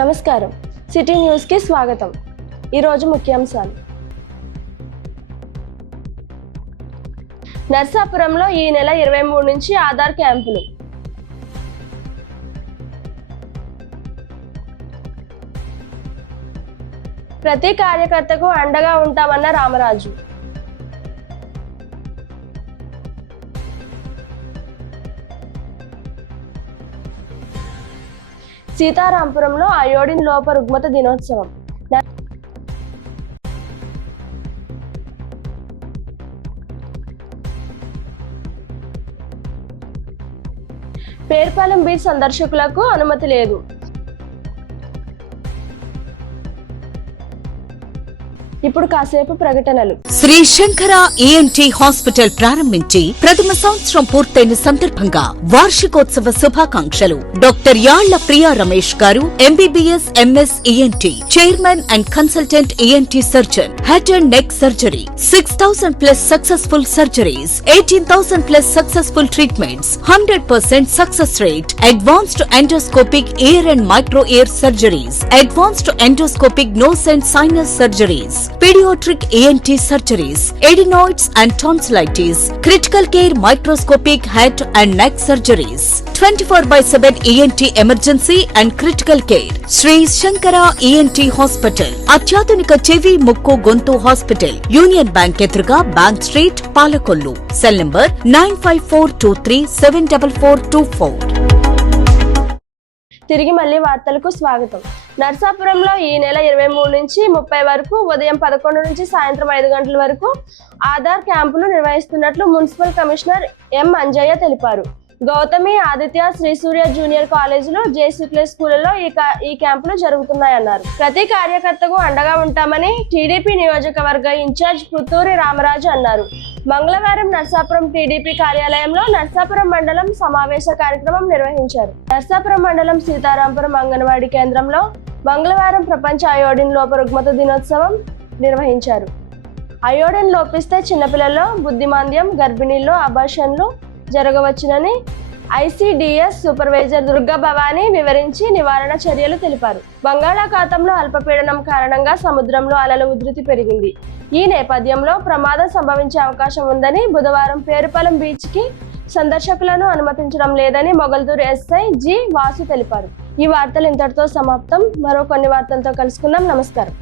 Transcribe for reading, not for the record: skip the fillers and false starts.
నమస్కారం. City news కి స్వాగతం. ఈరోజు ముఖ్యాంశాలు. నర్సాపురంలో ఈ నెల 23 నుంచి ఆధార్ క్యాంపులు. ప్రతి కార్యకర్తకు అండగా ఉంటామన్న రామరాజు. సీతారాంపురంలో అయోడిన్ లోప రుగ్మత దినోత్సవం. పేర్పాలెం బీచ్ సందర్శకులకు అనుమతి లేదు. ఇప్పుడు కాసేపు ప్రకటనలు. శ్రీ శంకర ఈఎన్టీ హాస్పిటల్ ప్రారంభించి ప్రథమ సంవత్సరం పూర్తయిన సందర్భంగా వార్షికోత్సవ శుభాకాంక్షలు. Doctor Yalla Priya Ramesh garu MBBS MS ENT, chairman and consultant ENT surgeon, head and neck surgery, 6000+ successful surgeries, 18,000+ successful treatments, 100% success rate, advanced endoscopic ear and micro ear surgeries, advanced endoscopic nose and sinus surgeries, pediatric ENT surgeries, adenoids and tonsillitis, critical care microscopic head and neck surgeries, 24/7 ENT emergency and critical care. Sri Shankara ENT Hospital, అత్యాధునిక చెవి ముక్కు గొంతు hospital, union bank ఎదురుగా bank street, Palakollu. Cell number 9542374424. తిరిగి మళ్ళీ వార్తలకు స్వాగతం. నర్సాపురంలో ఈ నెల 23 నుంచి 30 వరకు ఉదయం 11 నుంచి సాయంత్రం 5 గంటల వరకు ఆధార్ క్యాంపులు నిర్వహిస్తున్నట్లు మున్సిపల్ కమిషనర్ ఎం అంజయ్య తెలిపారు. గౌతమి, ఆదిత్య, శ్రీ సూర్య జూనియర్ కాలేజీలో, జేసీక్లే స్కూళ్లలో ఈ క్యాంపులు జరుగుతున్నాయన్నారు. ప్రతి కార్యకర్తకు అండగా ఉంటామని టీడీపీ నియోజకవర్గ ఇన్ఛార్జ్ పుత్తూరి రామరాజు అన్నారు. మంగళవారం నర్సాపురం టీడీపీ కార్యాలయంలో నర్సాపురం మండలం సమావేశ కార్యక్రమం నిర్వహించారు. నర్సాపురం మండలం సీతారాంపురం అంగన్వాడీ కేంద్రంలో మంగళవారం ప్రపంచ అయోడిన్ లోప రుగ్మత దినోత్సవం నిర్వహించారు. అయోడిన్ లోపిస్తే చిన్నపిల్లల్లో బుద్ధిమాంద్యం, గర్భిణీల్లో అబార్షన్లు జరగవచ్చునని ఐసీడీఎస్ సూపర్వైజర్ దుర్గా భవానీ వివరించి నివారణ చర్యలు తెలిపారు. బంగాళాఖాతంలో అల్పపీడనం కారణంగా సముద్రంలో అలల ఉధృతి పెరిగింది. ఈ నేపథ్యంలో ప్రమాదం సంభవించే అవకాశం ఉందని బుధవారం పేరుపాలెం బీచ్ కి సందర్శకులను అనుమతించడం లేదని మొగల్తూరు ఎస్ఐ జి వాసు తెలిపారు. ఈ వార్తలు ఇంతటితో సమాప్తం. మరో కొన్ని వార్తలతో కలుసుకుందాం. నమస్కారం.